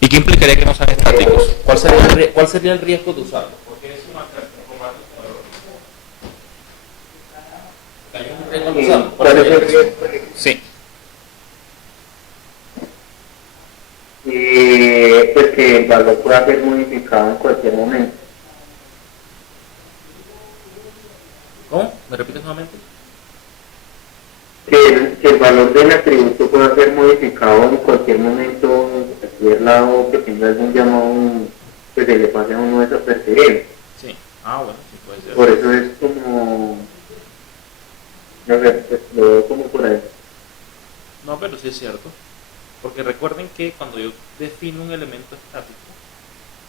¿Y qué implicaría que no sean estáticos? ¿Cuál sería el riesgo de usarlo? Porque es una ¿hay un riesgo de usarlo? ¿Cuál es el riesgo? Sí. Pues que el valor pueda ser modificado en cualquier momento. ¿Cómo? ¿Me repites nuevamente? Que el valor del atributo pueda ser modificado en cualquier momento, en cualquier lado, que tenga algún llamado, pues se le pase a uno desapercibido. Sí. Ah, bueno, sí puede ser. Por eso es como, no sé, pues, lo veo como por ahí. No, pero sí es cierto. Porque recuerden que cuando yo defino un elemento estático,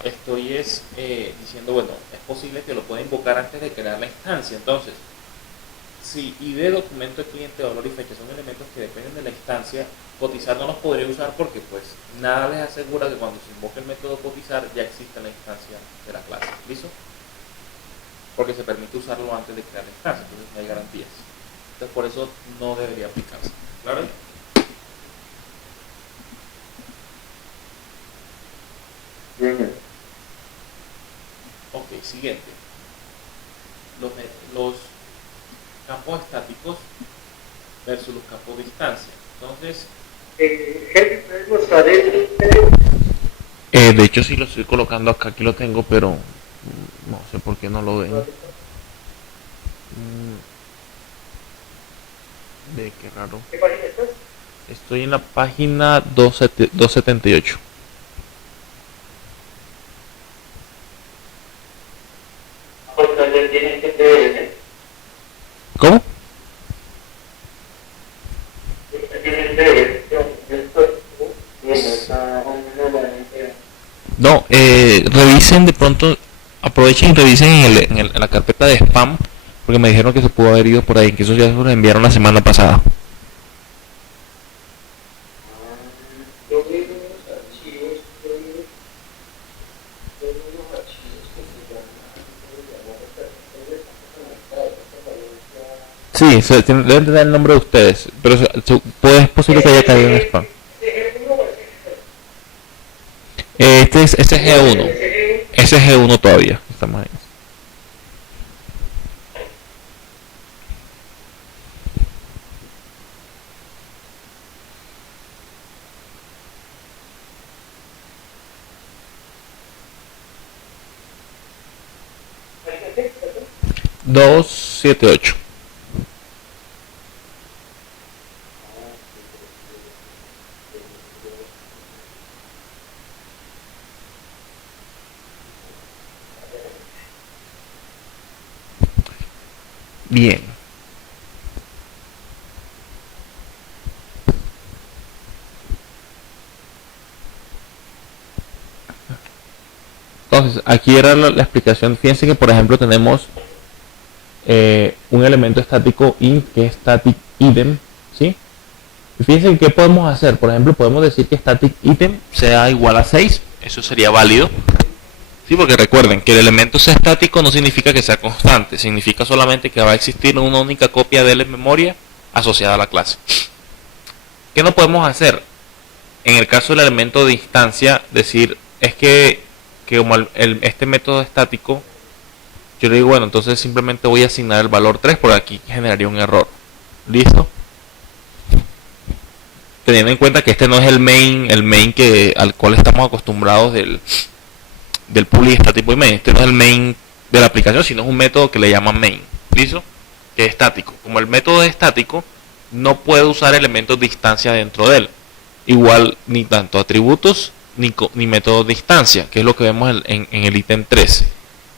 estoy diciendo, bueno, es posible que lo pueda invocar antes de crear la instancia. Entonces, si ID, documento de cliente, valor y fecha son elementos que dependen de la instancia, cotizar no los podría usar porque pues nada les asegura que cuando se invoque el método cotizar ya exista la instancia de la clase. ¿Listo? Porque se permite usarlo antes de crear la instancia, entonces no hay garantías. Entonces por eso no debería aplicarse. ¿Claro? Bien. Ok, siguiente. Los campos estáticos versus los campos de distancia. Entonces, ¿Puedes mostrar el? de hecho sí lo estoy colocando acá, aquí lo tengo, pero no sé por qué no lo ven. Ve, qué raro. ¿Qué página estás? Estoy en la página 278. Tienes que ver. ¿Cómo? No, revisen de pronto, aprovechen y revisen en la carpeta de spam, porque me dijeron que se pudo haber ido por ahí, que esos ya se los enviaron la semana pasada. Sí, deben tener el nombre de ustedes, pero es posible que haya caído en spam. Este es G1. Ese es G1 todavía. Estamos ahí. Dos, siete, ocho. Bien. Entonces, aquí era la explicación. Fíjense que, por ejemplo, tenemos un elemento estático int que es static item, ¿sí? Y fíjense qué podemos hacer. Por ejemplo, podemos decir que static item sea igual a 6. Eso sería válido. Sí, porque recuerden que el elemento sea estático no significa que sea constante. Significa solamente que va a existir una única copia de él en memoria asociada a la clase. ¿Qué no podemos hacer? En el caso del elemento de instancia, decir es que como este método estático, yo le digo, bueno, entonces simplemente voy a asignar el valor 3 porque aquí generaría un error. ¿Listo? Teniendo en cuenta que este no es el main al cual estamos acostumbrados del public static main. Este no es el main de la aplicación, sino es un método que le llaman main. ¿Listo? Que es estático. Como el método es estático, no puede usar elementos de instancia dentro de él. Igual ni tanto atributos ni métodos de instancia, que es lo que vemos en el ítem 3.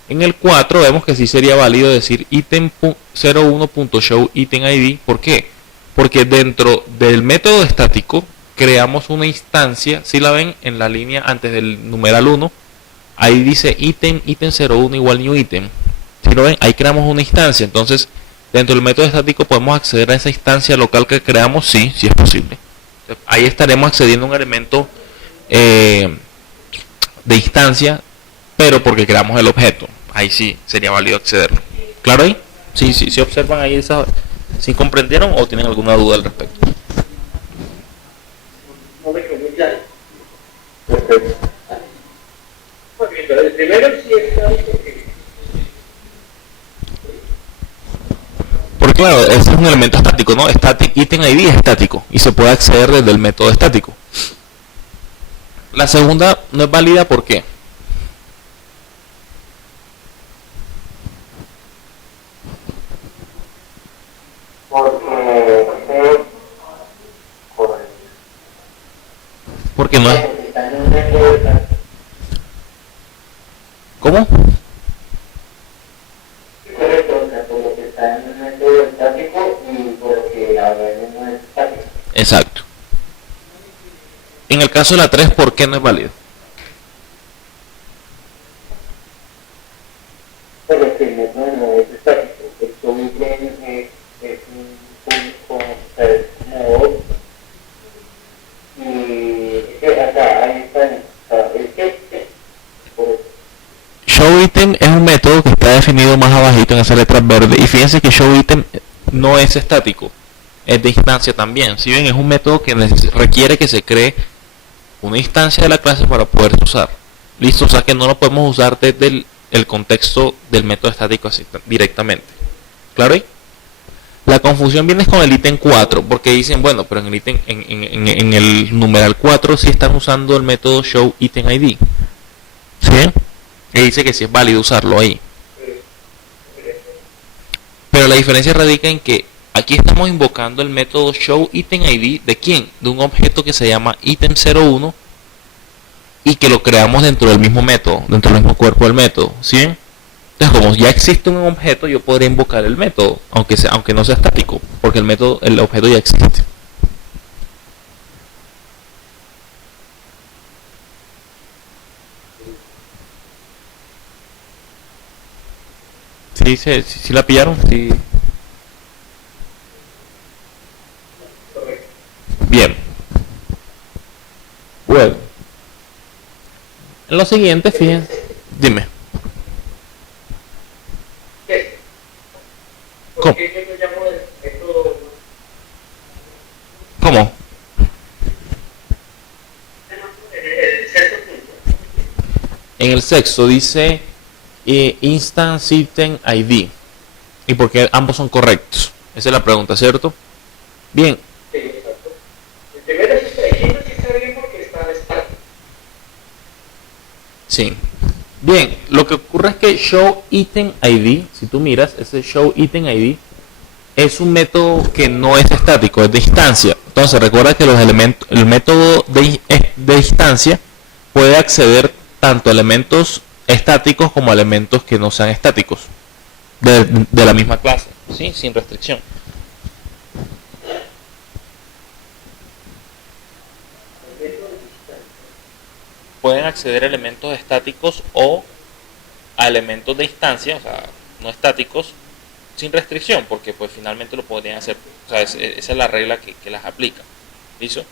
En el 4 vemos que sí sería válido decir item01.showItemID. ¿Por qué? Porque dentro del método estático creamos una instancia, si la ven en la línea antes del numeral 1, ahí dice item01 igual new item. Si lo ven, ahí creamos una instancia. Entonces, dentro del método estático podemos acceder a esa instancia local que creamos, sí es posible. Ahí estaremos accediendo a un elemento de instancia, pero porque creamos el objeto. Ahí sí sería válido accederlo. ¿Claro ahí? Sí, observan ahí esa. ¿Sí comprendieron o tienen alguna duda al respecto? no me quedó muy claro. Perfecto. Pues bien, pero el primero sí está porque Porque claro, ese es un elemento estático, ¿no? Static item ID es estático y se puede acceder desde el método estático. La segunda no es válida, ¿por qué? Porque, correcto. Porque no es. Porque está en un método estático. ¿Cómo? Correcto, o sea, por lo que está en un método estático y porque la verdad no es estático. Exacto. En el caso de la 3, ¿por qué no es válido? Pero que el método no es estático. El soluble es un público, o sea, es como otro. Y es que acá ahí está, o sea, es que por eso. ShowItem es un método que está definido más abajito en esa letra verde. Y fíjense que ShowItem no es estático, es de instancia también. Si bien es un método que requiere que se cree una instancia de la clase para poderse usar. Listo, o sea que no lo podemos usar desde el contexto del método estático así directamente. ¿Claro ahí? La confusión viene con el ítem 4, porque dicen, bueno, pero en el ítem, en el numeral 4 sí están usando el método showItemID. ¿Sí? Y dice que sí es válido usarlo ahí. Pero la diferencia radica en que aquí estamos invocando el método showItemID ¿de quién? De un objeto que se llama item01 y que lo creamos dentro del mismo método, dentro del mismo cuerpo del método. ¿Sí? Entonces, como ya existe un objeto, yo podría invocar el método, aunque no sea estático, porque el objeto ya existe. ¿Sí la pillaron? Sí. Bien. Bueno. En lo siguiente, fíjense. Dime. ¿qué? ¿Cómo? ¿Por qué yo llamo el método ¿Cómo? el sexto punto? En el sexto dice Instance Item ID. ¿Y por qué ambos son correctos? Esa es la pregunta, ¿cierto? Bien. Sí, exacto. El primero sí está bien porque está estático. Sí. Bien, lo que ocurre es que showItemID, si tú miras, ese showItemID es un método que no es estático, es de instancia. Entonces recuerda que el método de instancia puede acceder tanto a elementos estáticos como a elementos que no sean estáticos de la misma clase, ¿sí? Sin restricción. Pueden acceder a elementos estáticos o a elementos de instancia, o sea, no estáticos, sin restricción, porque pues finalmente lo podrían hacer. O sea, esa es la regla que las aplica. ¿Listo?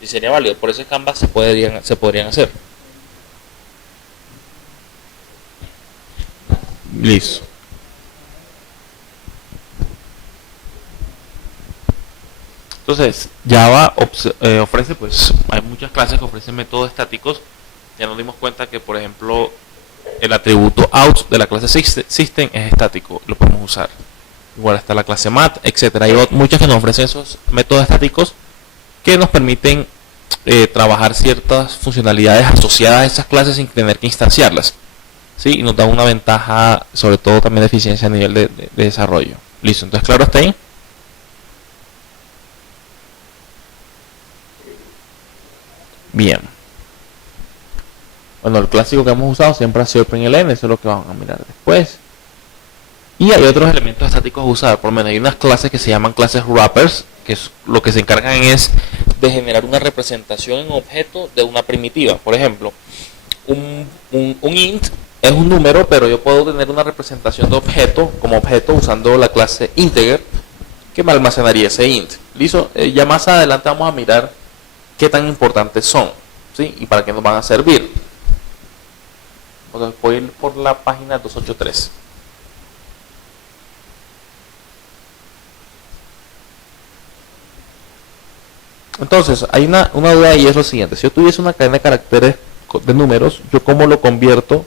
Y sería válido. Por eso es que ambas se podrían hacer. Listo. Entonces, Java ofrece, pues, hay muchas clases que ofrecen métodos estáticos. Ya nos dimos cuenta que, por ejemplo, el atributo out de la clase system es estático, lo podemos usar. Igual está la clase mat, etcétera. Hay muchas que nos ofrecen esos métodos estáticos que nos permiten trabajar ciertas funcionalidades asociadas a esas clases sin tener que instanciarlas. ¿Sí? Y nos da una ventaja, sobre todo también de eficiencia a nivel de desarrollo. Listo, entonces claro está ahí. Bien. Bueno, el clásico que hemos usado siempre ha sido PrintlN, eso es lo que vamos a mirar después. Y hay otros elementos estáticos a usar, por lo menos hay unas clases que se llaman clases wrappers, que lo que se encargan es de generar una representación en objeto de una primitiva. Por ejemplo, un int es un número, pero yo puedo tener una representación de objeto como objeto usando la clase integer que me almacenaría ese int. ¿Listo? Ya más adelante vamos a mirar qué tan importantes son, ¿sí? Y para qué nos van a servir. Entonces voy a ir por la página 283. Entonces, hay una duda ahí, es lo siguiente. Si yo tuviese una cadena de caracteres de números, ¿yo cómo lo convierto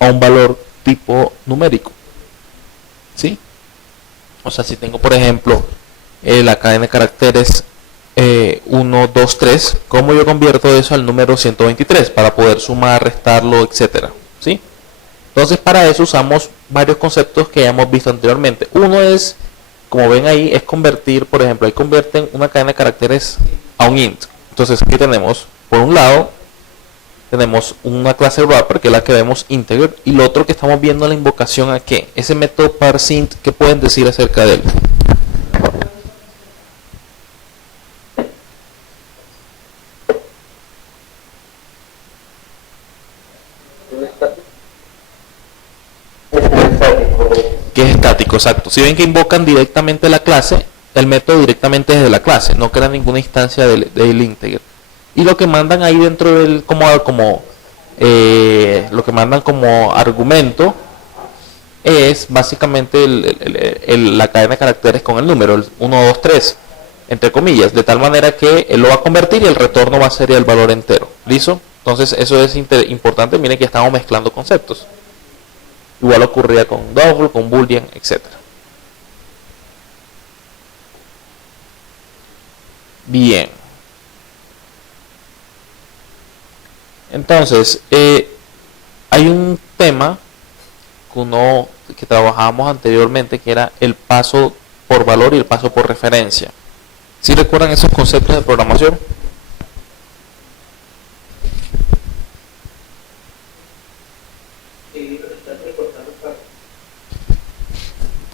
a un valor tipo numérico? ¿Sí? O sea, si tengo, por ejemplo, la cadena de caracteres 1, 2, 3, ¿cómo yo convierto eso al número 123 para poder sumar, restarlo, etcétera? ¿Sí? Entonces, para eso usamos varios conceptos que ya hemos visto anteriormente. Uno es, como ven ahí, es convertir, por ejemplo, ahí convierten una cadena de caracteres a un int. Entonces, aquí tenemos, por un lado, tenemos una clase wrapper, que es la que vemos integer, y lo otro que estamos viendo la invocación a qué, ese método parseInt, ¿qué pueden decir acerca de él? Que es estático, exacto. Si ven que invocan directamente la clase, el método directamente desde la clase, no crea ninguna instancia del integer. Y lo que mandan ahí dentro del lo que mandan como argumento es básicamente la cadena de caracteres con el número, el 1, 2, 3, entre comillas, de tal manera que él lo va a convertir y el retorno va a ser el valor entero. ¿Listo? Entonces eso es importante. Miren que estamos mezclando conceptos. Igual ocurría con double, con boolean, etcétera. Bien. Entonces, hay un tema que trabajábamos anteriormente, que era el paso por valor y el paso por referencia. ¿Sí recuerdan esos conceptos de programación?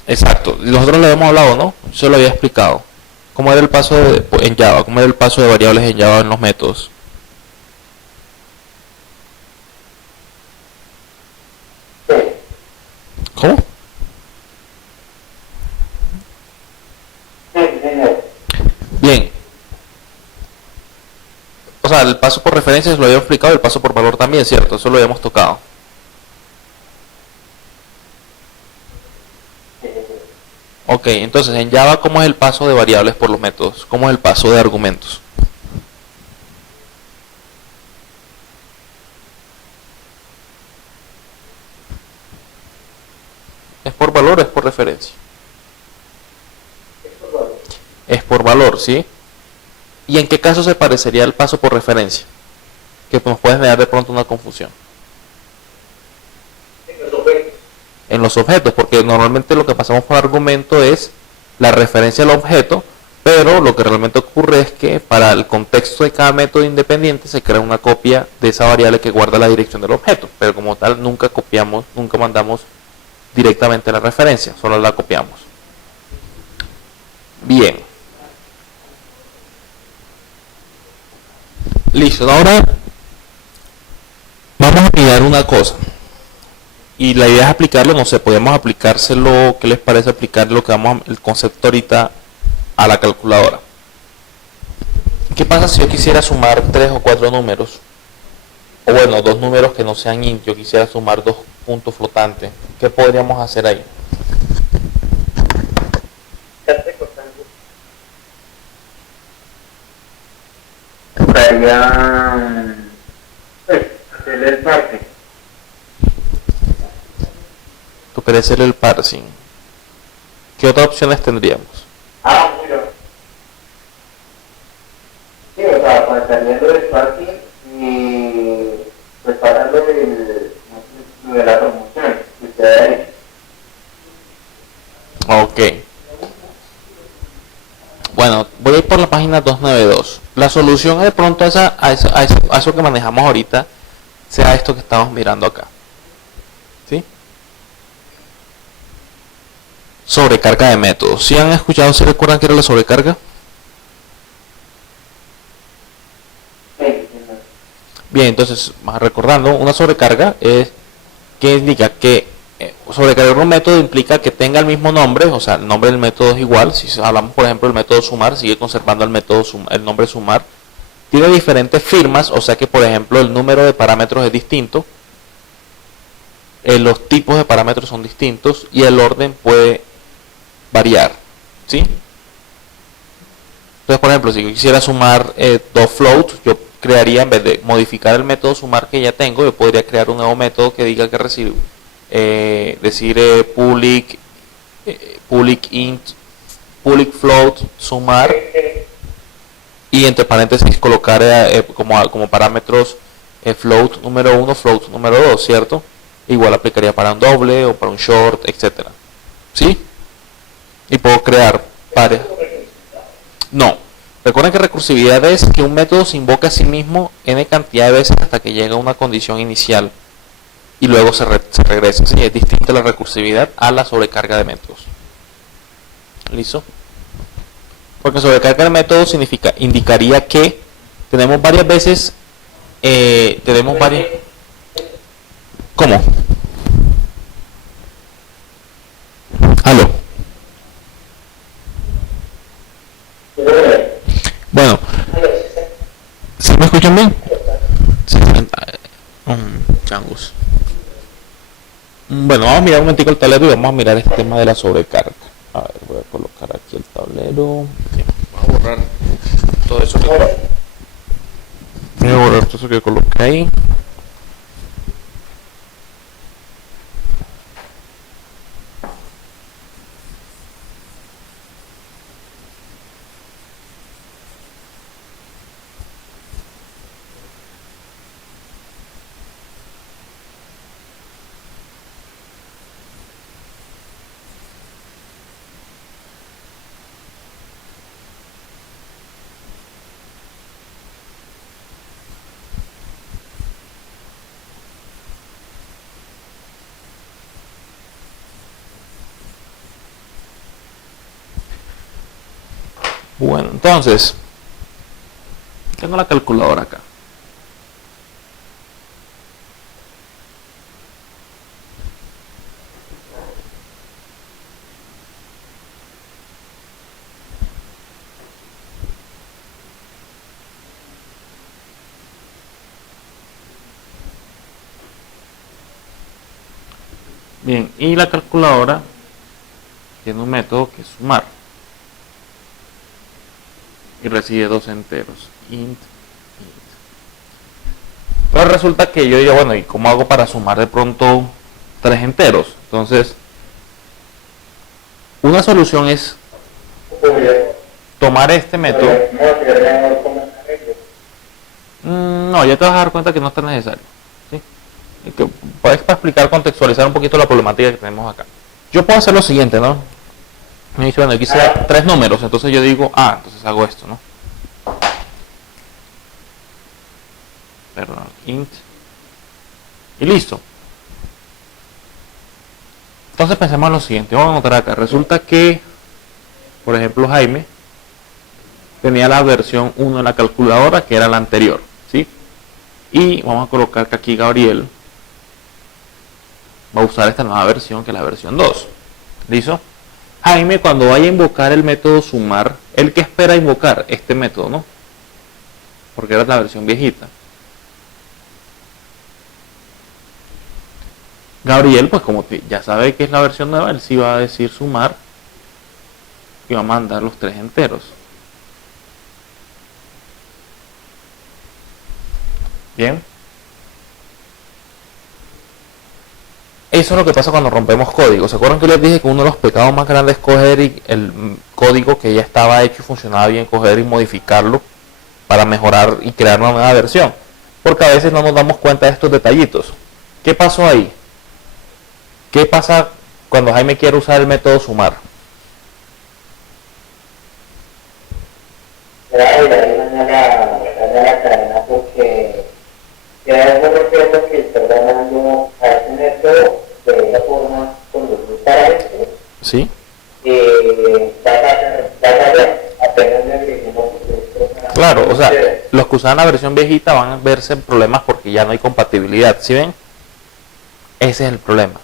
Exacto, nosotros lo habíamos hablado, ¿no? Yo lo había explicado. ¿Cómo era el paso en Java? ¿Cómo era el paso de variables en Java en los métodos? ¿Cómo? Bien. O sea, el paso por referencia lo había explicado, el paso por valor también, ¿cierto? Eso lo habíamos tocado. Ok, entonces en Java, ¿cómo es el paso de variables por los métodos? ¿Cómo es el paso de argumentos? ¿Es por valor o es por referencia? Es por valor, ¿sí? ¿Y en qué caso se parecería el paso por referencia? Que nos puede generar de pronto una confusión. En los objetos, porque normalmente lo que pasamos por argumento es la referencia al objeto, pero lo que realmente ocurre es que para el contexto de cada método independiente se crea una copia de esa variable que guarda la dirección del objeto, pero como tal nunca copiamos, nunca mandamos directamente la referencia, solo la copiamos. Bien. Listo, ahora vamos a mirar una cosa. Y la idea es aplicarlo, no sé, podemos aplicárselo, ¿qué les parece aplicar lo que vamos el concepto ahorita a la calculadora? ¿Qué pasa si yo quisiera sumar 3 o 4 números? O bueno, 2 números que no sean int, yo quisiera sumar 2 puntos flotantes. ¿Qué podríamos hacer ahí? Tocaría hacerle el parte. Tú querés hacer el parsing. ¿Qué otras opciones tendríamos? Mira. Sí, o sea, faltaría lo del parking y preparar lo de la promoción que usted ha hecho. Ok. Bueno, voy a ir por la página 292. La solución de pronto a eso que manejamos ahorita sea esto que estamos mirando acá. ¿Sí? Sobrecarga de métodos. ¿Sí han escuchado, si recuerdan qué era la sobrecarga? Bien, entonces, recordando, una sobrecarga es que indica que sobrecargar un método implica que tenga el mismo nombre, o sea, el nombre del método es igual. Si hablamos, por ejemplo, del método sumar, sigue conservando el nombre sumar. Tiene diferentes firmas, o sea que, por ejemplo, el número de parámetros es distinto, los tipos de parámetros son distintos y el orden puede variar, ¿sí? Entonces, por ejemplo, si yo quisiera sumar dos floats, yo crearía, en vez de modificar el método sumar que ya tengo, yo podría crear un nuevo método que diga que recibe, decir public int, public float sumar, y entre paréntesis colocar como parámetros float número 1, float número 2, ¿cierto? Igual aplicaría para un doble o para un short, etcétera. ¿Sí? Y puedo crear pares. No. Recuerden que recursividad es que un método se invoca a sí mismo n cantidad de veces hasta que llega a una condición inicial y luego se regresa. ¿Sí? Es distinta la recursividad a la sobrecarga de métodos. ¿Listo? Porque sobrecarga de métodos indicaría que tenemos varias veces, ¿Cómo? ¿Aló? Bueno, ¿sí me escuchan bien? Sí, changus. Bueno, vamos a mirar un momentico el tablero y vamos a mirar este tema de la sobrecarga. A ver, voy a colocar aquí el tablero. Sí, voy a borrar todo eso que coloqué ahí. Bueno, entonces, tengo la calculadora acá. Bien, y la calculadora tiene un método que es sumar. Y recibe dos enteros, int. Pero resulta que yo digo, bueno, ¿y cómo hago para sumar de pronto tres enteros? Entonces, una solución es tomar este método. No, ya te vas a dar cuenta que no está necesario. ¿Sí? Y que puedes para explicar, contextualizar un poquito la problemática que tenemos acá. Yo puedo hacer lo siguiente, ¿no? Me dice, bueno, yo quisiera tres números, entonces yo digo, entonces hago esto, ¿no? Perdón, int. Y listo. Entonces pensemos en lo siguiente, vamos a anotar acá. Resulta que, por ejemplo, Jaime tenía la versión 1 de la calculadora, que era la anterior, ¿sí? Y vamos a colocar que aquí Gabriel va a usar esta nueva versión, que es la versión 2. ¿Listo? Jaime, cuando vaya a invocar el método sumar, ¿él qué espera invocar? Este método, ¿no? Porque era la versión viejita. Gabriel, pues como ya sabe que es la versión nueva, él sí va a decir sumar y va a mandar los tres enteros. Bien. Eso es lo que pasa cuando rompemos código. ¿Se acuerdan que les dije que uno de los pecados más grandes es coger el código que ya estaba hecho y funcionaba bien, coger y modificarlo para mejorar y crear una nueva versión? Porque a veces no nos damos cuenta de estos detallitos. ¿Qué pasó ahí? ¿Qué pasa cuando Jaime quiere usar el método sumar? Porque ya es bueno que está ganando a ese método de la forma con los parámetros. ¿Sí? Claro, o sea, los que usaban la versión viejita van a verse en problemas porque ya no hay compatibilidad, ¿sí ven? Ese es el problema.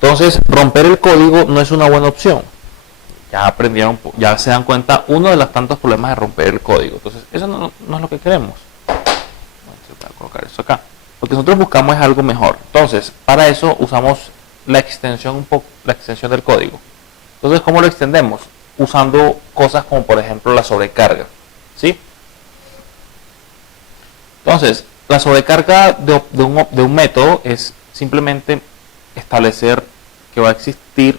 Entonces, romper el código no es una buena opción. Ya aprendieron, ya se dan cuenta uno de los tantos problemas de romper el código. Entonces, eso no es lo que queremos. Voy a colocar esto acá. Lo que nosotros buscamos es algo mejor. Entonces, para eso usamos la extensión del código. Entonces, ¿cómo lo extendemos? usando cosas como por ejemplo la sobrecarga, ¿sí? Entonces, la sobrecarga de un método es simplemente establecer que va a existir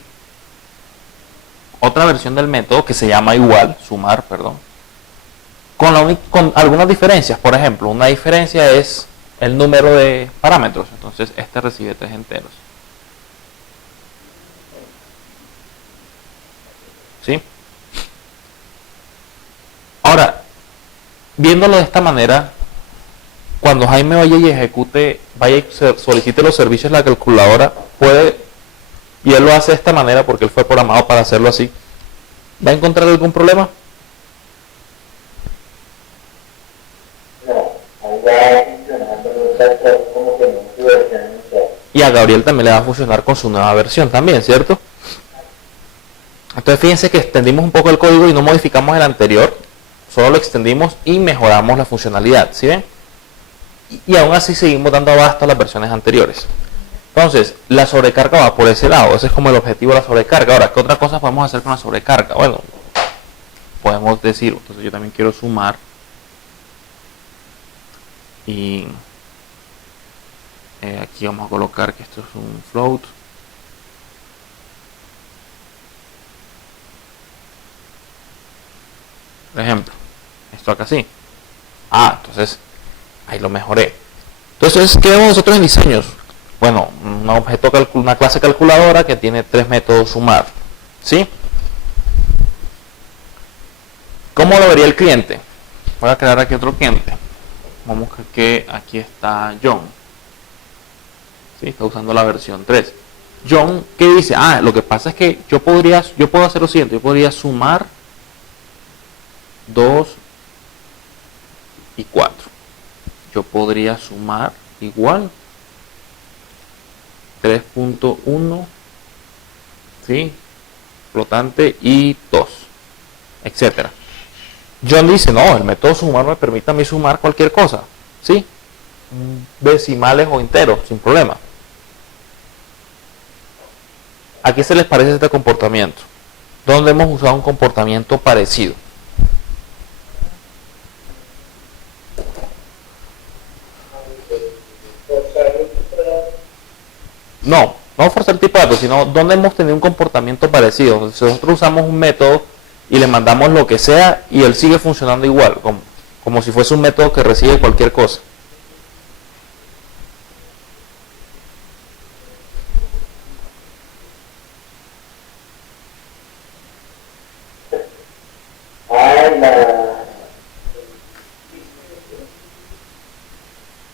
otra versión del método que se llama igual, sumar, perdón, con algunas diferencias. Por ejemplo, una diferencia es el número de parámetros. Entonces, este recibe 3 enteros. ¿Sí? Ahora, viéndolo de esta manera, cuando Jaime vaya y ejecute, vaya y solicite los servicios de la calculadora, puede, y él lo hace de esta manera porque él fue programado para hacerlo así, ¿va a encontrar algún problema? No, ahí va funcionando como que no su versión inicial. Y a Gabriel también le va a funcionar con su nueva versión también, ¿cierto? Entonces fíjense que extendimos un poco el código y no modificamos el anterior, solo lo extendimos y mejoramos la funcionalidad, ¿sí ven? Y aún así seguimos dando abasto a las versiones anteriores. Entonces, la sobrecarga va por ese lado, ese es como el objetivo de la sobrecarga. Ahora, ¿qué otra cosa podemos hacer con la sobrecarga? Bueno, podemos decir, entonces yo también quiero sumar y aquí vamos a colocar que esto es un float. Por ejemplo, esto acá sí. Entonces ahí lo mejoré. Entonces, ¿qué vemos nosotros en diseños? Bueno, una clase calculadora que tiene 3 métodos sumar. ¿Sí? ¿Cómo lo vería el cliente? Voy a crear aquí otro cliente. Vamos a que aquí está John. ¿Sí? Está usando la versión 3. John, ¿qué dice? Lo que pasa es que yo puedo hacer lo siguiente. Yo podría sumar 2 y 4. Yo podría sumar igual 3.1, ¿sí? Flotante y 2, etcétera. John dice, no, el método sumar me permite a mí sumar cualquier cosa, ¿sí? Decimales o enteros, sin problema. ¿A qué se les parece este comportamiento? ¿Dónde hemos usado un comportamiento parecido? No forzar el tipo de datos, sino donde hemos tenido un comportamiento parecido. Si nosotros usamos un método y le mandamos lo que sea y él sigue funcionando igual, como si fuese un método que recibe cualquier cosa.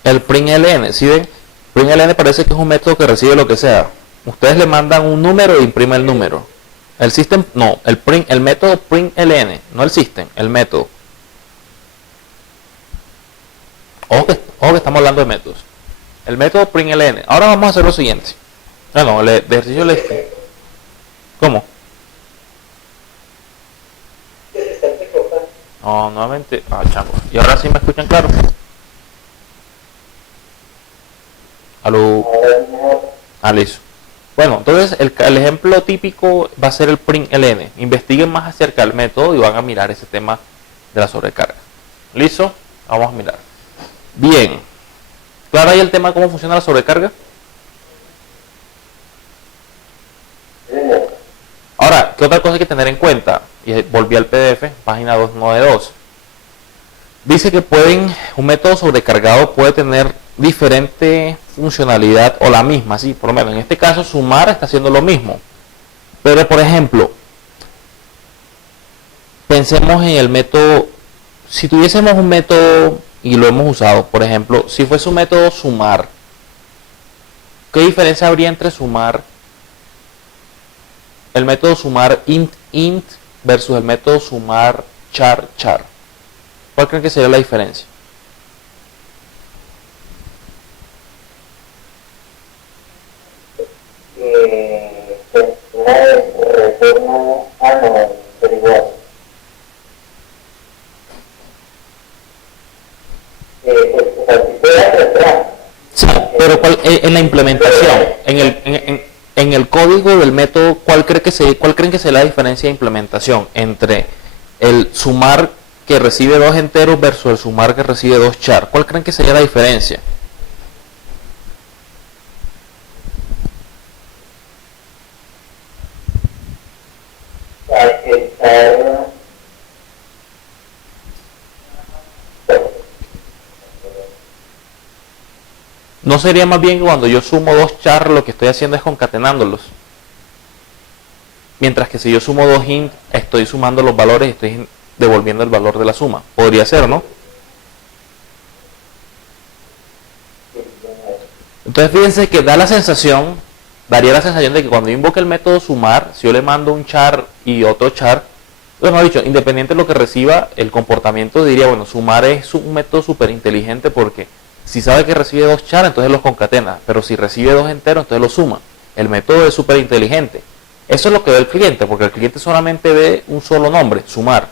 El println, ¿sí ven? Println parece que es un método que recibe lo que sea. Ustedes le mandan un número e imprime el número. El system, no, el método println, no el system, el método. Ojo que estamos hablando de métodos. El método println. Ahora vamos a hacer lo siguiente. El ejercicio le... ¿Cómo? No, nuevamente. Chango. ¿Y ahora sí me escuchan claro? Aló. Listo. Bueno, entonces el ejemplo típico va a ser el println. Investiguen más acerca del método y van a mirar ese tema de la sobrecarga. ¿Listo? Vamos a mirar. Bien. ¿Claro ahí el tema de cómo funciona la sobrecarga? Ahora, ¿qué otra cosa hay que tener en cuenta? Y volví al PDF, página 292. Dice que un método sobrecargado puede tener diferente funcionalidad o la misma, sí, por lo menos en este caso sumar está haciendo lo mismo. Pero por ejemplo, pensemos en el método, si tuviésemos un método y lo hemos usado, por ejemplo, si fuese un método sumar, ¿qué diferencia habría entre sumar el método sumar int versus el método sumar char? ¿Cuál creen que sería la diferencia? Retorno pero igual. Sí, pero en la implementación, en en el código del método, ¿cuál creen que sea la diferencia de implementación entre el sumar que recibe dos enteros versus el sumar que recibe dos char? ¿Cuál creen que sería la diferencia? ¿No sería más bien que cuando yo sumo dos char lo que estoy haciendo es concatenándolos? Mientras que si yo sumo dos int, estoy sumando los valores y estoy devolviendo el valor de la suma. Podría ser, ¿no? Entonces fíjense que daría la sensación de que cuando yo invoque el método sumar, si yo le mando un char y otro char, pues mejor dicho, independiente de lo que reciba, el comportamiento diría, bueno, sumar es un método súper inteligente porque si sabe que recibe dos char, entonces los concatena, pero si recibe dos enteros, entonces los suma. El método es súper inteligente. Eso es lo que ve el cliente, porque el cliente solamente ve un solo nombre, sumar.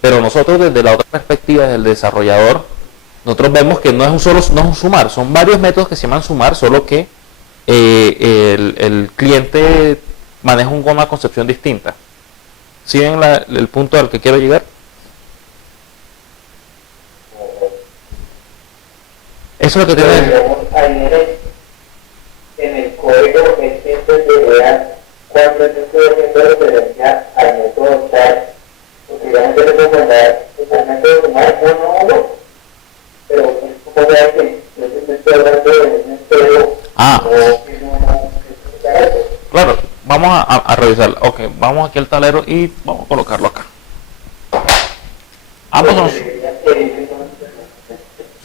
Pero nosotros desde la otra perspectiva del desarrollador, nosotros vemos que no es un sumar, son varios métodos que se llaman sumar, solo que el cliente maneja una concepción distinta. ¿Sí ven el punto al que quiero llegar? Eso es lo que tiene. Ahí en el código es siempre deberá cuando el método referencia al método char, porque ya no se le puede mandar el método sumar uno, pero es como que yo estoy hablando de un método. Claro, vamos a revisarlo. Ok, vamos aquí al tablero y vamos a colocarlo acá. Ambos son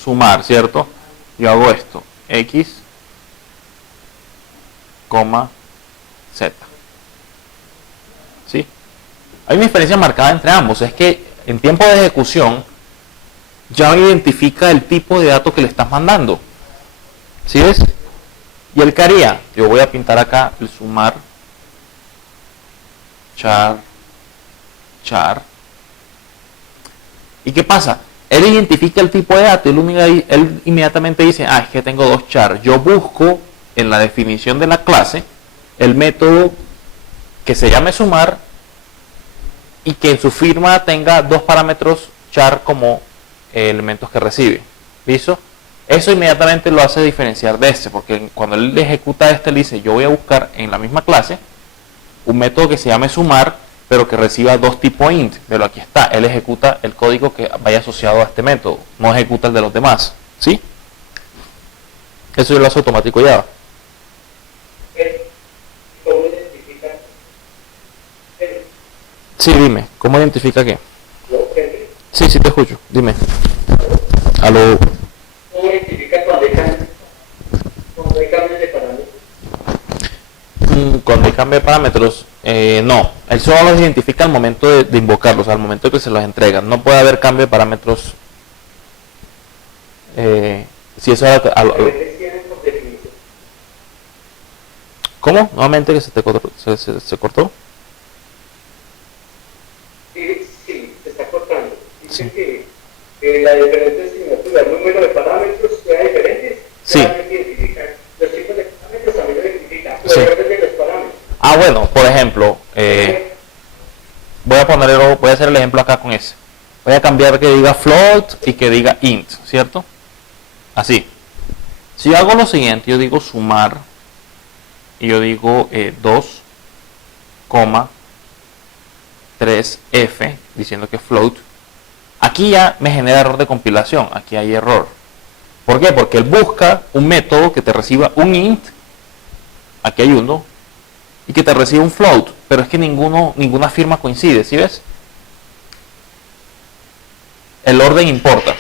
sumar, ¿cierto? Yo hago esto, x, z. ¿Sí? Hay una diferencia marcada entre ambos, es que en tiempo de ejecución ya identifica el tipo de dato que le estás mandando. ¿Sí ves? ¿Y él qué haría? Yo voy a pintar acá el sumar, char. ¿Y qué pasa? Él identifica el tipo de dato y él inmediatamente dice, es que tengo dos char. Yo busco en la definición de la clase el método que se llame sumar y que en su firma tenga dos parámetros char como elementos que recibe. ¿Listo? Eso inmediatamente lo hace diferenciar de este, porque cuando él ejecuta este, le dice, yo voy a buscar en la misma clase un método que se llame sumar, pero que reciba dos tipos int. Pero aquí está, él ejecuta el código que vaya asociado a este método, no ejecuta el de los demás. ¿Sí? Eso yo lo hace automático ya. ¿Cómo identifica? Sí, dime, ¿cómo identifica qué? Sí, te escucho, dime. Aló. ¿Cómo identifica cuando hay cambios de parámetros? Cuando hay cambio de parámetros, no, él solo los identifica al momento de invocarlos, al momento que se los entregan. No puede haber cambio de parámetros. Si eso ¿Cómo? Nuevamente que se cortó. Sí, se está cortando. Dice que la diferente asignatura, el número de parámetros sea diferente. Sí. Los tipos de parámetros también lo identifican. Sí. De los parámetros. Bueno, por ejemplo, voy a hacer el ejemplo acá con ese. Voy a cambiar que diga float y que diga int, ¿cierto? Así. Si yo hago lo siguiente, yo digo sumar y yo digo 2,3f, diciendo que float, aquí ya me genera error de compilación, aquí hay error. ¿Por qué? Porque él busca un método que te reciba un int, aquí hay uno, y que te reciba un float, pero es que ninguna firma coincide, ¿sí ves? El orden importa.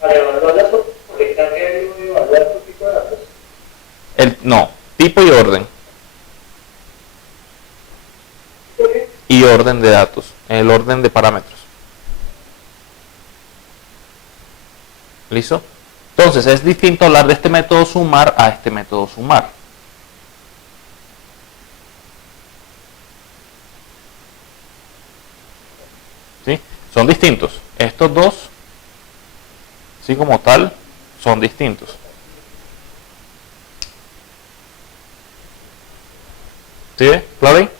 Para evaluar porque está queriendo evaluar tu tipo de datos. No, tipo y orden. Y orden de datos, el orden de parámetros. ¿Listo? Entonces es distinto hablar de este método sumar a este método sumar. ¿Sí? Son distintos. Estos dos, así como tal, son distintos. ¿Sí? ¿Claudia?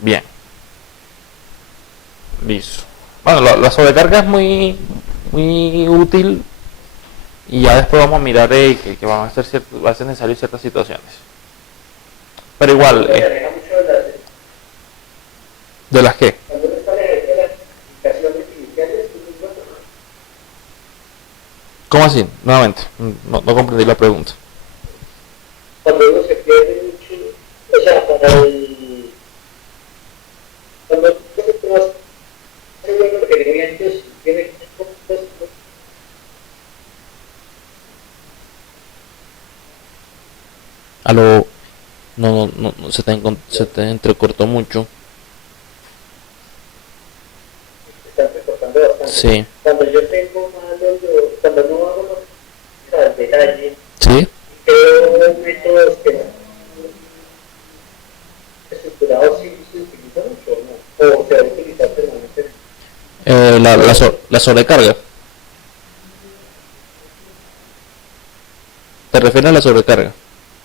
Bien. Listo. Bueno, la sobrecarga es muy útil y ya después vamos a mirar que van a va a ser necesario ciertas situaciones. Pero igual, Me aleja mucho de las, ¿de las qué? cuando uno está lejos de las explicaciones iniciales, es muy bueno. ¿Cómo así? Nuevamente, no comprendí la pregunta. Cuando uno se pierde mucho, o sea, cuando uno se hace buenos requerimientos, tiene que Aló, no, se te entrecortó mucho. están recortando bastante. Sí. Cuando yo tengo malos, cuando no hago al detalle, ¿Sí? creo métodos que no estructurados sí se utiliza mucho, ¿no? O se va a utilizar permanentemente. La sobrecarga. ¿Te refieres a la sobrecarga?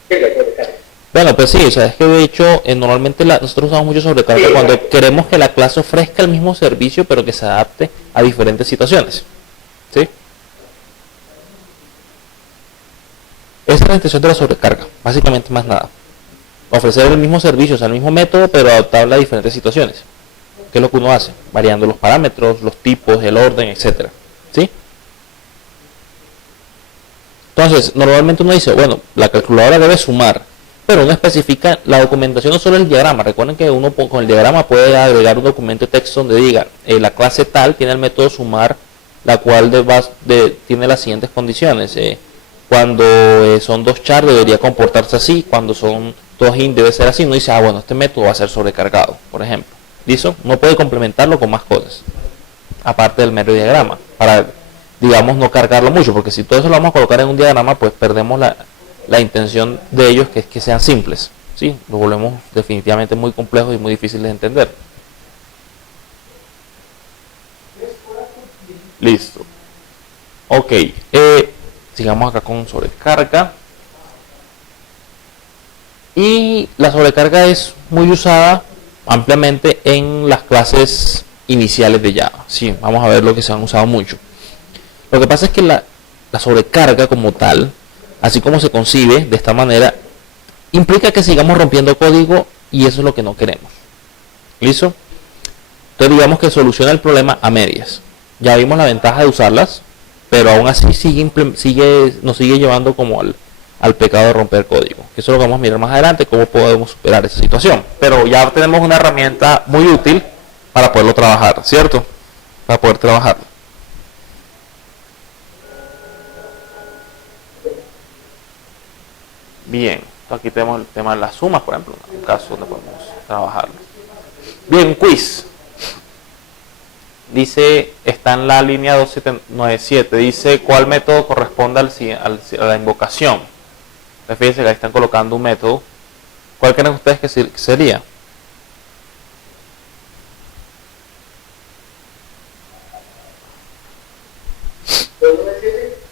Sí, la sobrecarga. Bueno, pues sí, o sea, es que de hecho normalmente nosotros usamos mucho sobrecarga Sí, cuando exacto. queremos que la clase ofrezca el mismo servicio pero que se adapte a diferentes situaciones. ¿Sí? Esa es la intención de la sobrecarga, básicamente más nada. Ofrecer el mismo servicio, o sea, el mismo método, pero adaptable a diferentes situaciones. ¿Qué es lo que uno hace? Variando los parámetros, los tipos, el orden, etcétera. ¿Sí? Entonces, normalmente uno dice, bueno, la calculadora debe sumar, pero uno especifica la documentación, no solo el diagrama. Recuerden que uno con el diagrama puede agregar un documento de texto donde diga, la clase tal tiene el método sumar, la cual tiene las siguientes condiciones. Cuando son dos char debería comportarse así, cuando son dos int debe ser así. Uno dice, bueno, este método va a ser sobrecargado, por ejemplo. ¿Listo? Uno puede complementarlo con más cosas, aparte del mero diagrama, para, digamos, no cargarlo mucho, porque si todo eso lo vamos a colocar en un diagrama, pues perdemos la intención de ellos, que es que sean simples. ¿Sí? Lo volvemos definitivamente muy complejos y muy difíciles de entender. Listo. Ok. Sigamos acá con sobrecarga. Y la sobrecarga es muy usada ampliamente en las clases iniciales de Java. Sí, vamos a ver lo que se han usado mucho. Lo que pasa es que la sobrecarga como tal, así como se concibe de esta manera, implica que sigamos rompiendo código y eso es lo que no queremos. ¿Listo? Entonces digamos que soluciona el problema a medias. Ya vimos la ventaja de usarlas, pero aún así nos sigue llevando como al pecado de romper código. Eso es lo que vamos a mirar más adelante, cómo podemos superar esa situación. Pero ya tenemos una herramienta muy útil para poderlo trabajar, ¿cierto? Para poder trabajarlo. Bien, aquí tenemos el tema de las sumas, por ejemplo, un caso donde podemos trabajarlo. Bien, un quiz. Dice, está en la línea 2797, dice cuál método corresponde a la invocación. Fíjense que ahí están colocando un método. ¿Cuál creen ustedes que sería?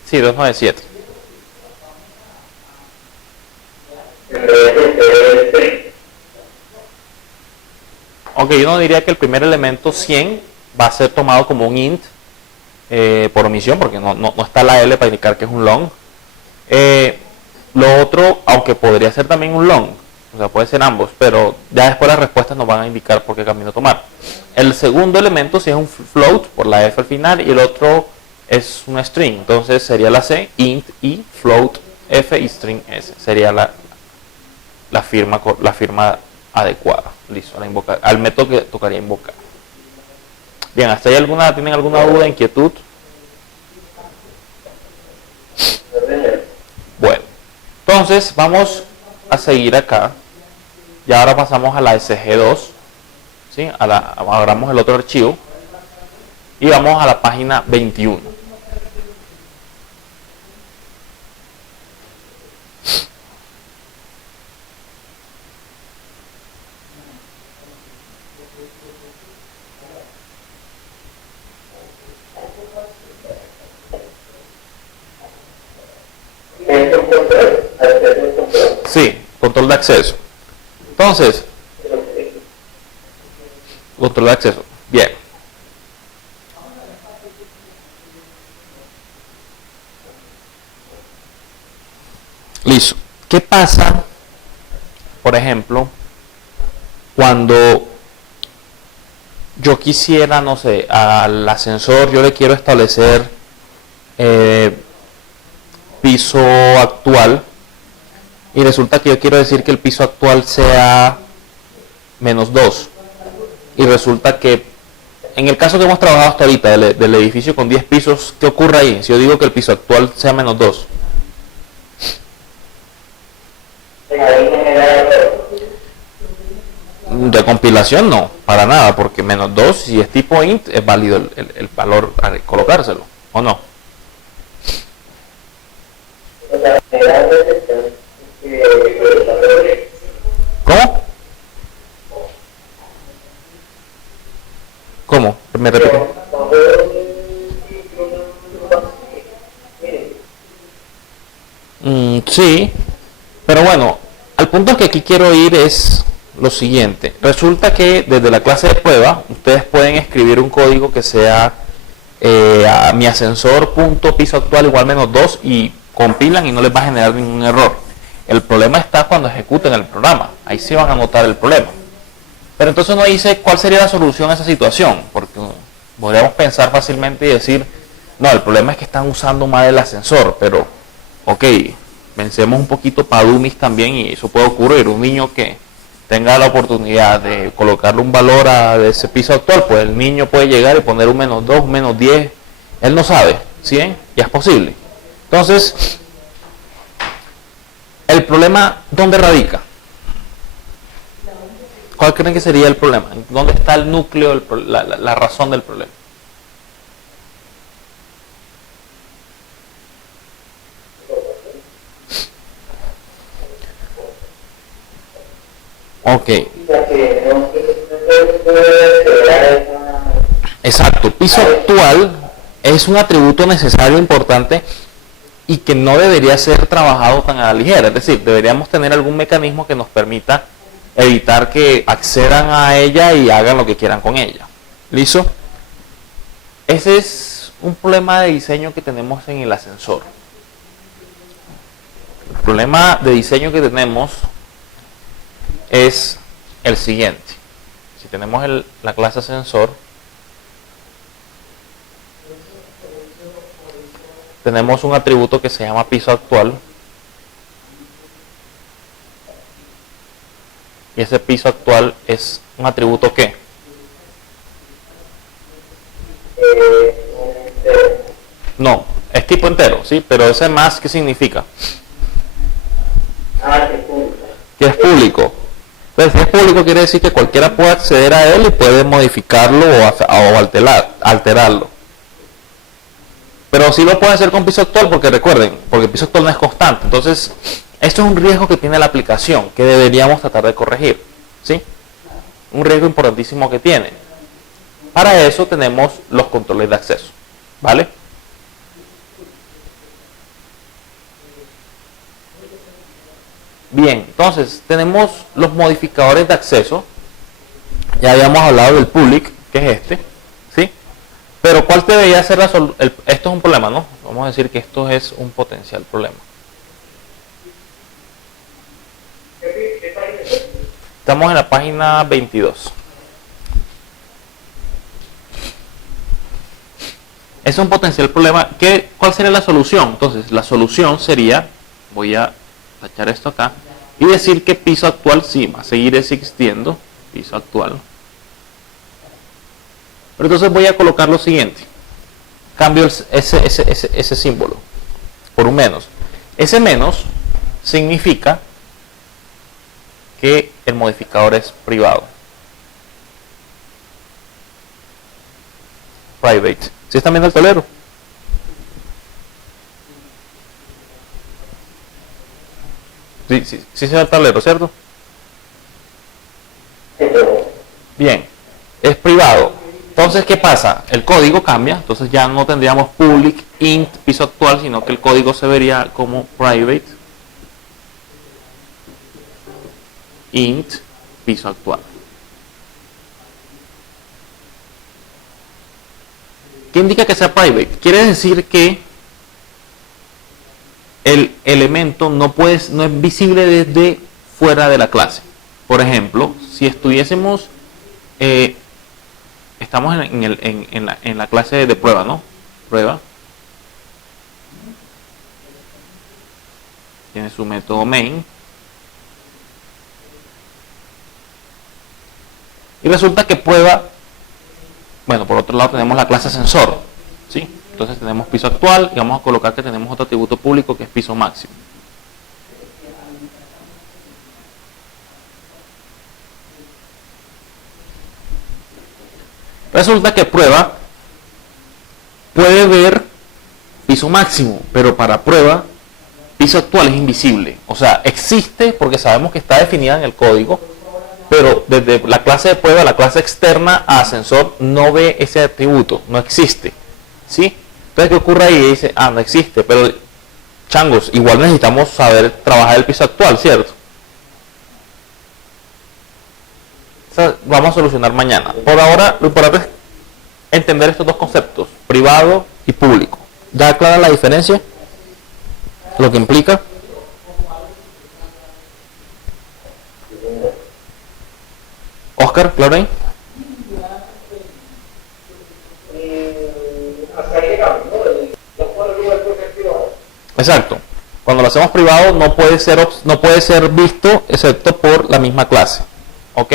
Sí, 297. Ok, yo no diría que el primer elemento 100 va a ser tomado como un int por omisión, porque no está la L para indicar que es un long. Lo otro, aunque podría ser también un long, o sea, puede ser ambos, pero ya después las respuestas nos van a indicar por qué camino tomar. El segundo elemento sí es un float por la F al final y el otro es una string, entonces sería la C, int y float F y string S, sería la firma adecuada. Listo, al método que tocaría invocar. Bien, ¿hasta ahí tienen alguna duda, inquietud? Bueno, entonces vamos a seguir acá. Y ahora pasamos a la SG2. ¿Sí? Abramos el otro archivo. Y vamos a la página 21. control de acceso. Entonces, control de acceso. Bien. Listo. ¿Qué pasa, por ejemplo, cuando yo quisiera, no sé, al ascensor yo le quiero establecer piso actual y resulta que yo quiero decir que el piso actual sea -2 y resulta que en el caso que hemos trabajado hasta ahorita del edificio con 10 pisos, ¿qué ocurre ahí? Si yo digo que el piso actual sea -2. De compilación no, para nada, porque -2 si es tipo int es válido el valor a colocárselo, ¿o no? ¿Cómo? ¿Cómo? ¿Me repito? Sí, pero bueno, al punto que aquí quiero ir es lo siguiente. Resulta que desde la clase de prueba ustedes pueden escribir un código que sea a mi ascensor punto piso actual igual -2 y compilan y no les va a generar ningún error. El problema está cuando ejecuten el programa, ahí sí van a notar el problema. Pero entonces uno dice cuál sería la solución a esa situación, porque podríamos pensar fácilmente y decir, no, el problema es que están usando mal el ascensor, pero ok, pensemos un poquito para dummies también y eso puede ocurrir. Un niño que tenga la oportunidad de colocarle un valor a ese piso actual, pues el niño puede llegar y poner un -2, un -10, él no sabe, ¿sí? Ya es posible. Entonces, el problema, ¿dónde radica? ¿Cuál creen que sería el problema? ¿Dónde está el núcleo, la razón del problema? Ok. Exacto. Piso actual es un atributo necesario, importante, y que no debería ser trabajado tan a la ligera. Es decir, deberíamos tener algún mecanismo que nos permita evitar que accedan a ella y hagan lo que quieran con ella. ¿Listo? Ese es un problema de diseño que tenemos en el ascensor. El problema de diseño que tenemos es el siguiente. Si tenemos la clase ascensor, tenemos un atributo que se llama piso actual. Y ese piso actual es un atributo ¿qué? No, es tipo entero, ¿sí? Pero ese más, ¿qué significa? Que es público. Entonces, si es público quiere decir que cualquiera puede acceder a él y puede modificarlo o alterarlo. Pero sí lo puede hacer con piso actual porque recuerden, porque el piso actual no es constante. Entonces, esto es un riesgo que tiene la aplicación que deberíamos tratar de corregir, ¿sí? Un riesgo importantísimo que tiene. Para eso tenemos los controles de acceso, ¿vale? Bien, entonces tenemos los modificadores de acceso. Ya habíamos hablado del public, que es este, ¿sí? Pero ¿cuál debería ser la solución? Esto es un problema, ¿no? Vamos a decir que esto es un potencial problema. Estamos en la página 22. Es un potencial problema. ¿Cuál sería la solución? Entonces, la solución sería, voy a tachar esto acá, y decir que piso actual sí va a seguir existiendo, piso actual. Pero entonces voy a colocar lo siguiente. Cambio ese símbolo por un menos. Ese menos significa que el modificador es privado. Private. ¿Sí están viendo el tablero? Sí se ve el tablero, ¿cierto? Bien. Es privado. Entonces, ¿qué pasa? El código cambia. Entonces ya no tendríamos public int piso actual, sino que el código se vería como private. int piso actual. ¿Qué indica que sea private? Quiere decir que el elemento no es visible desde fuera de la clase. Por ejemplo, si estuviésemos, estamos en la clase de prueba, ¿no? Prueba. Tiene su método main. Y resulta que prueba, bueno, por otro lado tenemos la clase sensor, ¿sí? Entonces tenemos piso actual y vamos a colocar que tenemos otro atributo público que es piso máximo. Resulta que prueba puede ver piso máximo, pero para prueba piso actual es invisible. O sea, existe porque sabemos que está definida en el código, pero desde la clase de prueba, la clase externa a sensor no ve ese atributo, no existe, ¿sí? Entonces, ¿qué ocurre ahí? Dice, no existe, pero changos, igual necesitamos saber trabajar el piso actual, ¿cierto? O sea, vamos a solucionar mañana. Por ahora, lo importante es entender estos dos conceptos, privado y público. ¿Ya aclara la diferencia? Lo que implica. Oscar, ¿claro ahí? Exacto. Cuando lo hacemos privado no puede ser visto excepto por la misma clase. ¿Ok?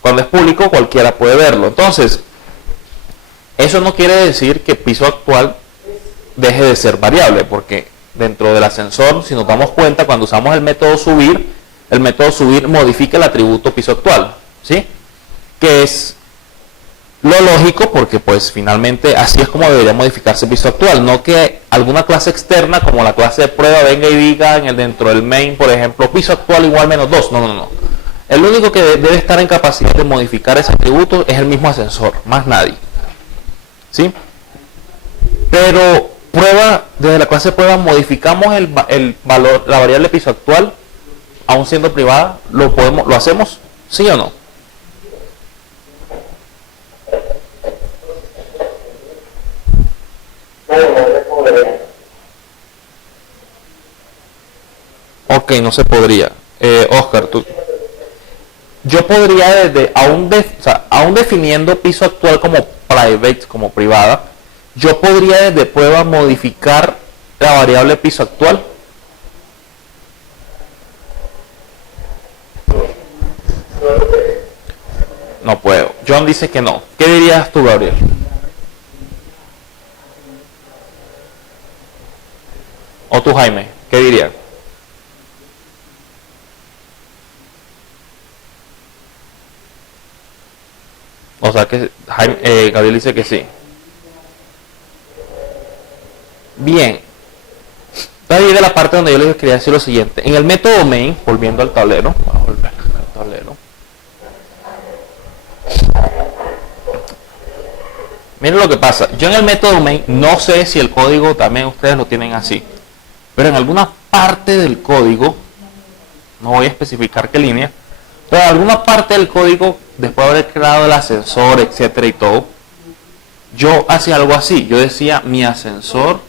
Cuando es público cualquiera puede verlo. Entonces, eso no quiere decir que piso actual deje de ser variable, porque dentro del ascensor, si nos damos cuenta, cuando usamos el método subir modifica el atributo piso actual, ¿sí? Que es lo lógico, porque pues finalmente así es como debería modificarse piso actual, no que alguna clase externa como la clase de prueba venga y diga dentro del main, por ejemplo, piso actual igual menos 2. No. El único que debe estar en capacidad de modificar ese atributo es el mismo ascensor, más nadie, ¿sí? Pero prueba, desde la clase de prueba modificamos el valor, la variable piso actual, aún siendo privada, ¿lo hacemos? ¿Sí o no? Ok, no se podría. Oscar, tú. Yo podría aún definiendo piso actual como private, como privada, yo podría desde prueba modificar la variable piso actual. No puedo. John dice que no. ¿Qué dirías tú, Gabriel? O tú, Jaime, ¿qué dirías? O sea que Gabriel dice que sí. Bien. Entonces viene la parte donde yo les quería decir lo siguiente. En el método main, volviendo al tablero, vamos a volver al tablero. Miren lo que pasa. Yo en el método main, no sé si el código también ustedes lo tienen así, pero en alguna parte del código, no voy a especificar qué línea, pero en alguna parte del código, después de haber creado el ascensor, etcétera y todo, yo hacía algo así. Yo decía mi ascensor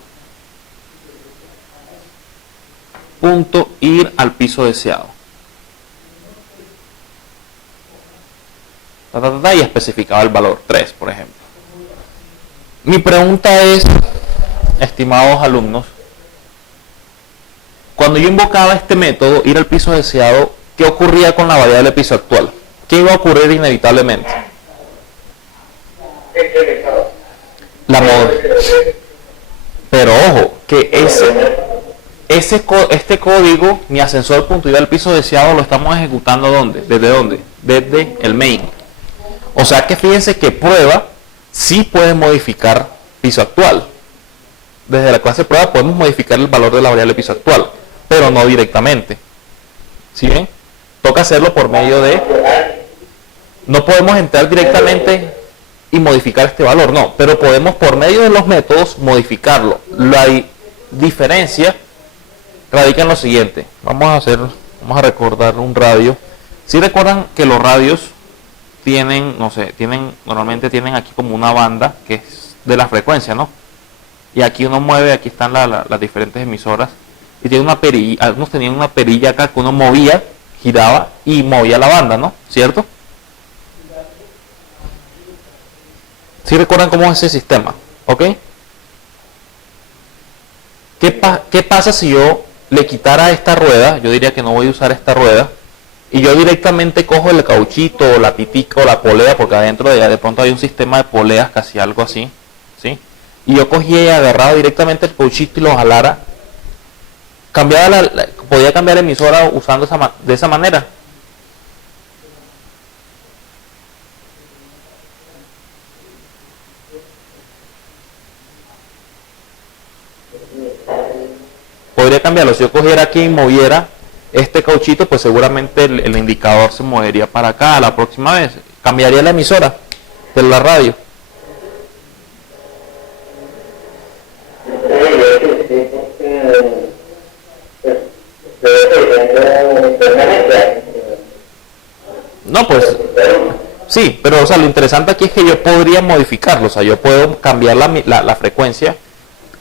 punto ir al piso deseado. Y especificaba el valor 3, por ejemplo. Mi pregunta es, estimados alumnos, cuando yo invocaba este método, ir al piso deseado, ¿qué ocurría con la variable piso actual? ¿Qué iba a ocurrir inevitablemente? Pero ojo, que este código, mi ascensor.ir al piso deseado, lo estamos ejecutando ¿dónde? ¿Desde dónde? Desde el main. O sea que fíjense que prueba sí puede modificar piso actual. Desde la clase prueba podemos modificar el valor de la variable piso actual, pero no directamente. ¿Sí ven? Toca hacerlo por medio de... No podemos entrar directamente y modificar este valor, no, pero podemos por medio de los métodos modificarlo. La diferencia radica en lo siguiente. Vamos a recordar un radio. Si recuerdan que los radios tienen, no sé, normalmente tienen aquí como una banda que es de la frecuencia, ¿no? Y aquí uno mueve, aquí están las diferentes emisoras. Y tiene una perilla, algunos tenían una perilla acá que uno movía, giraba y movía la banda, ¿no? ¿Cierto? ¿Sí recuerdan cómo es ese sistema? ¿Ok? ¿Qué pasa si yo le quitara esta rueda? Yo diría que no voy a usar esta rueda. Y yo directamente cojo el cauchito o la pitica o la polea, porque adentro de pronto hay un sistema de poleas, casi algo así, ¿sí? Y yo cogía y agarraba directamente el cauchito y lo jalara. Podía cambiar la emisora usando de esa manera. Podría cambiarlo. Si yo cogiera aquí y moviera este cauchito, pues seguramente el indicador se movería para acá la próxima vez. Cambiaría la emisora de la radio. No, pues sí, pero o sea, lo interesante aquí es que yo podría modificarlo. O sea, yo puedo cambiar la frecuencia,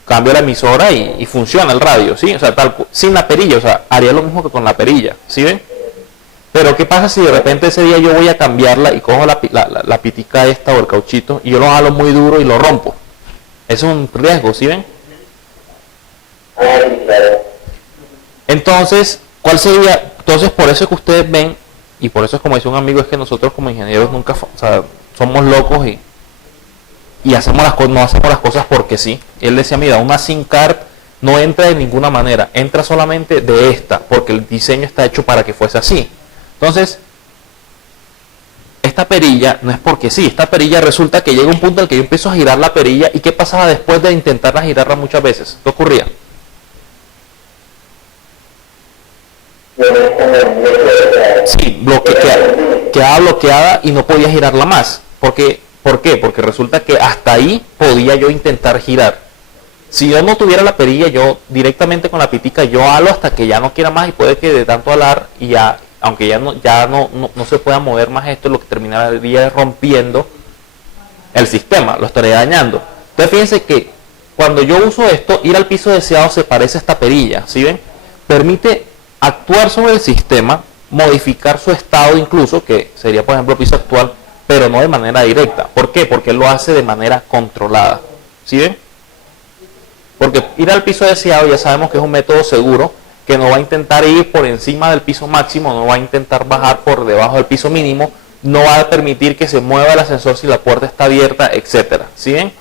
cambio la emisora y funciona el radio, ¿sí? O sea, sin la perilla, o sea, haría lo mismo que con la perilla, ¿sí ven? Pero ¿qué pasa si de repente ese día yo voy a cambiarla y cojo la pitica esta o el cauchito y yo lo jalo muy duro y lo rompo? Eso es un riesgo, ¿sí ven? Entonces, ¿cuál sería? Entonces, por eso es que ustedes ven, y por eso es como dice un amigo, es que nosotros como ingenieros nunca, o sea, somos locos y no hacemos las cosas porque sí. Él decía, mira, una SIM card no entra de ninguna manera, entra solamente de esta, porque el diseño está hecho para que fuese así. Entonces, esta perilla no es porque sí, esta perilla resulta que llega un punto en el que yo empiezo a girar la perilla, ¿y qué pasaba después de intentarla girarla muchas veces? ¿Qué ocurría? Sí, quedaba bloqueada y no podía girarla más. ¿Por qué? Porque resulta que hasta ahí podía yo intentar girar. Si yo no tuviera la perilla, yo directamente con la pitica yo halo hasta que ya no quiera más, y puede que de tanto alar y ya, aunque ya no se pueda mover más esto, lo que terminaría rompiendo el sistema, lo estaría dañando. Entonces fíjense que cuando yo uso esto, ir al piso deseado se parece a esta perilla, ¿sí ven? Permite actuar sobre el sistema, modificar su estado incluso, que sería por ejemplo piso actual, pero no de manera directa. ¿Por qué? Porque él lo hace de manera controlada. ¿Sí ven? Porque ir al piso deseado ya sabemos que es un método seguro, que no va a intentar ir por encima del piso máximo, no va a intentar bajar por debajo del piso mínimo, no va a permitir que se mueva el ascensor si la puerta está abierta, etcétera. ¿Sí ven?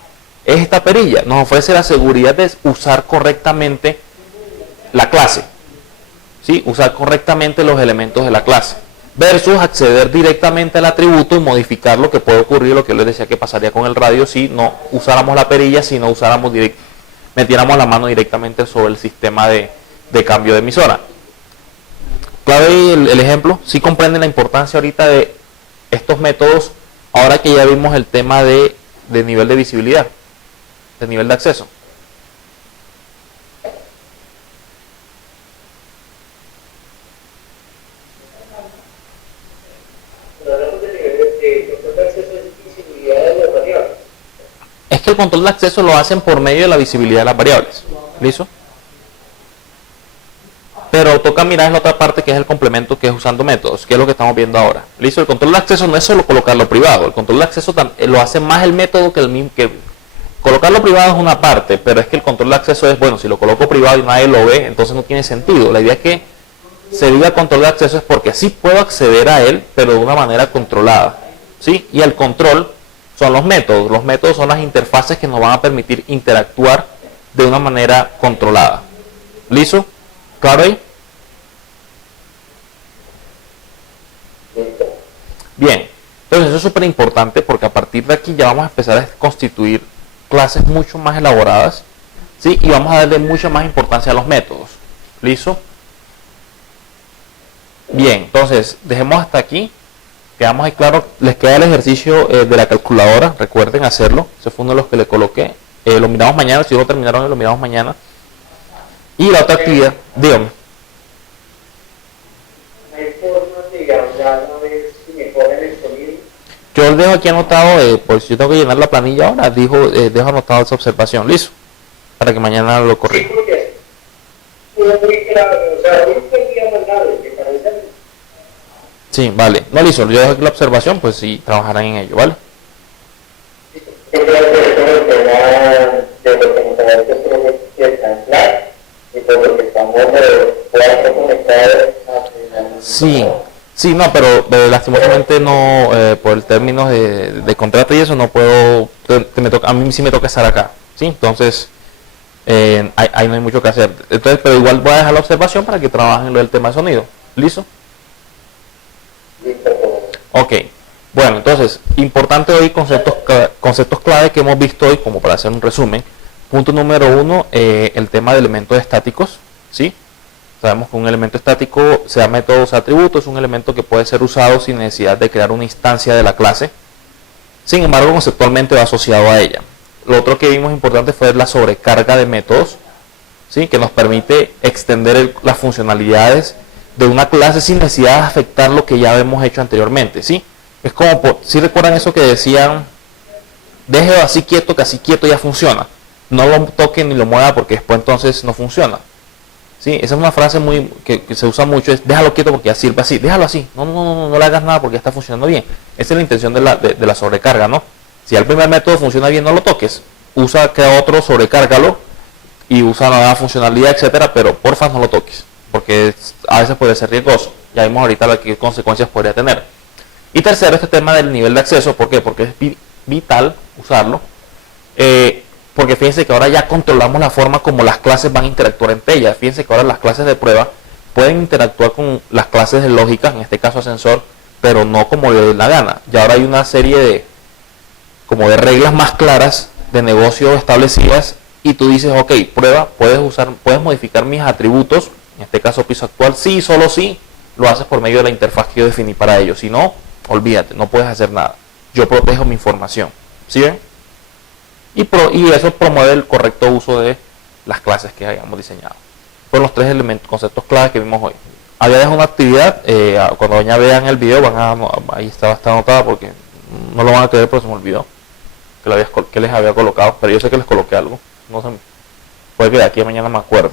Es esta perilla, nos ofrece la seguridad de usar correctamente la clase. ¿Sí? Usar correctamente los elementos de la clase. Versus acceder directamente al atributo y modificar lo que puede ocurrir, lo que les decía que pasaría con el radio si no usáramos la perilla, si no metiéramos la mano directamente sobre el sistema de cambio de emisora. Claro, el ejemplo, sí comprenden la importancia ahorita de estos métodos, ahora que ya vimos el tema de nivel de visibilidad, de nivel de acceso. Es que el control de acceso lo hacen por medio de la visibilidad de las variables. ¿Listo? Pero toca mirar en la otra parte, que es el complemento, que es usando métodos, que es lo que estamos viendo ahora. ¿Listo? El control de acceso no es solo colocarlo privado. El control de acceso lo hace más el método que el mismo. Colocarlo privado es una parte, pero es que el control de acceso es, bueno, si lo coloco privado y nadie lo ve, entonces no tiene sentido. La idea es que se diga control de acceso es porque sí puedo acceder a él, pero de una manera controlada. ¿Sí? Y el control son los métodos. Los métodos son las interfaces que nos van a permitir interactuar de una manera controlada. ¿Listo? ¿Claro ahí? Bien. Entonces eso es súper importante, porque a partir de aquí ya vamos a empezar a constituir clases mucho más elaboradas, ¿sí? Y vamos a darle mucha más importancia a los métodos. ¿Listo? Bien, entonces dejemos hasta aquí. Quedamos ahí claro. Les queda el ejercicio de la calculadora, recuerden hacerlo. Ese fue uno de los que le coloqué. Lo miramos mañana, si lo terminaron lo miramos mañana. Y la otra actividad, dígame. Hay formas de hablar a ver si mejoran el sonido. Yo dejo aquí anotado, pues yo tengo que llenar la planilla ahora, dejo anotado esa observación, listo, para que mañana lo Sí, corrija. porque es muy claro, o sea, muy día más grave, que parece. Sí, vale, no listo, yo dejo aquí la observación, pues sí, trabajarán en ello, ¿vale? Yo creo que con el tema de los computadores que están en clase y por lo que estamos cuatro conectados Sí, sí, no, pero lastimosamente no, por el término de contrato y eso no puedo, me toca, a mí sí me toca estar acá, ¿sí? Entonces, ahí no hay mucho que hacer. Entonces, pero igual voy a dejar la observación para que trabajen lo del tema de sonido, ¿listo? Ok, bueno, entonces, importante hoy conceptos clave que hemos visto hoy, como para hacer un resumen. Punto número 1, el tema de elementos estáticos, ¿sí? Sabemos que un elemento estático, sea método o sea atributo, es un elemento que puede ser usado sin necesidad de crear una instancia de la clase. Sin embargo, conceptualmente va asociado a ella. Lo otro que vimos importante fue la sobrecarga de métodos, ¿sí? Que nos permite extender las funcionalidades de una clase sin necesidad de afectar lo que ya hemos hecho anteriormente, ¿sí? Es como, si recuerdan eso que decían, déjelo así quieto, que así quieto ya funciona. No lo toque ni lo mueva porque después entonces no funciona. ¿Sí? Esa es una frase muy que se usa mucho, es déjalo quieto porque ya sirve así, déjalo así, no le hagas nada porque ya está funcionando bien. Esa es la intención de la sobrecarga, ¿no? Si el primer método funciona bien, no lo toques, crea otro, sobrecárgalo y usa la nueva funcionalidad, etcétera, pero porfa no lo toques, porque a veces puede ser riesgoso. Ya vimos ahorita qué consecuencias podría tener. Y tercero, este tema del nivel de acceso, ¿por qué? Porque es vital usarlo. Porque fíjense que ahora ya controlamos la forma como las clases van a interactuar entre ellas. Fíjense que ahora las clases de prueba pueden interactuar con las clases de lógica, en este caso ascensor, pero no como le dé la gana. Ya ahora hay una serie de reglas más claras de negocio establecidas y tú dices, ok, prueba, puedes modificar mis atributos, en este caso piso actual, sí, solo sí, lo haces por medio de la interfaz que yo definí para ello. Si no, olvídate, no puedes hacer nada. Yo protejo mi información. ¿Sí ven? Y eso promueve el correcto uso de las clases que hayamos diseñado. Fueron los tres conceptos claves que vimos hoy. Había dejado una actividad, cuando vean el video, ahí está anotada porque no lo van a creer, pero se me olvidó que les había colocado, pero yo sé que les coloqué algo. No sé, puede que de aquí a mañana me acuerdo.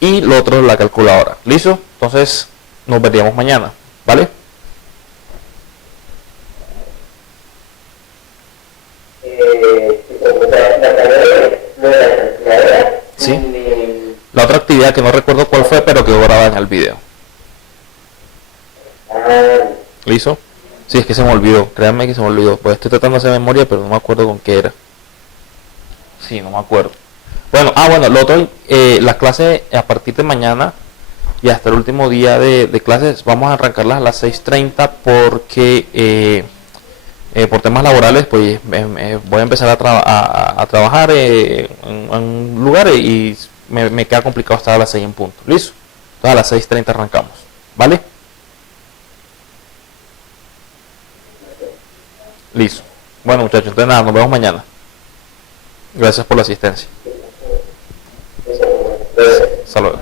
Y lo otro es la calculadora. ¿Listo? Entonces nos veríamos mañana, ¿vale? Sí. La otra actividad que no recuerdo cuál fue, pero quedó grabada en el video. ¿Listo? Sí, es que se me olvidó. Créanme que se me olvidó. Pues estoy tratando de hacer memoria, pero no me acuerdo con qué era. Sí, no me acuerdo. Bueno, lo otro, las clases a partir de mañana y hasta el último día de clases, vamos a arrancarlas a las 6:30 porque por temas laborales, pues voy a empezar a trabajar en un lugar y me queda complicado estar a las 6 en punto. ¿Listo? Entonces a las 6:30 arrancamos. ¿Vale? Listo. Bueno, muchachos, entonces nada, nos vemos mañana. Gracias por la asistencia. Hasta luego.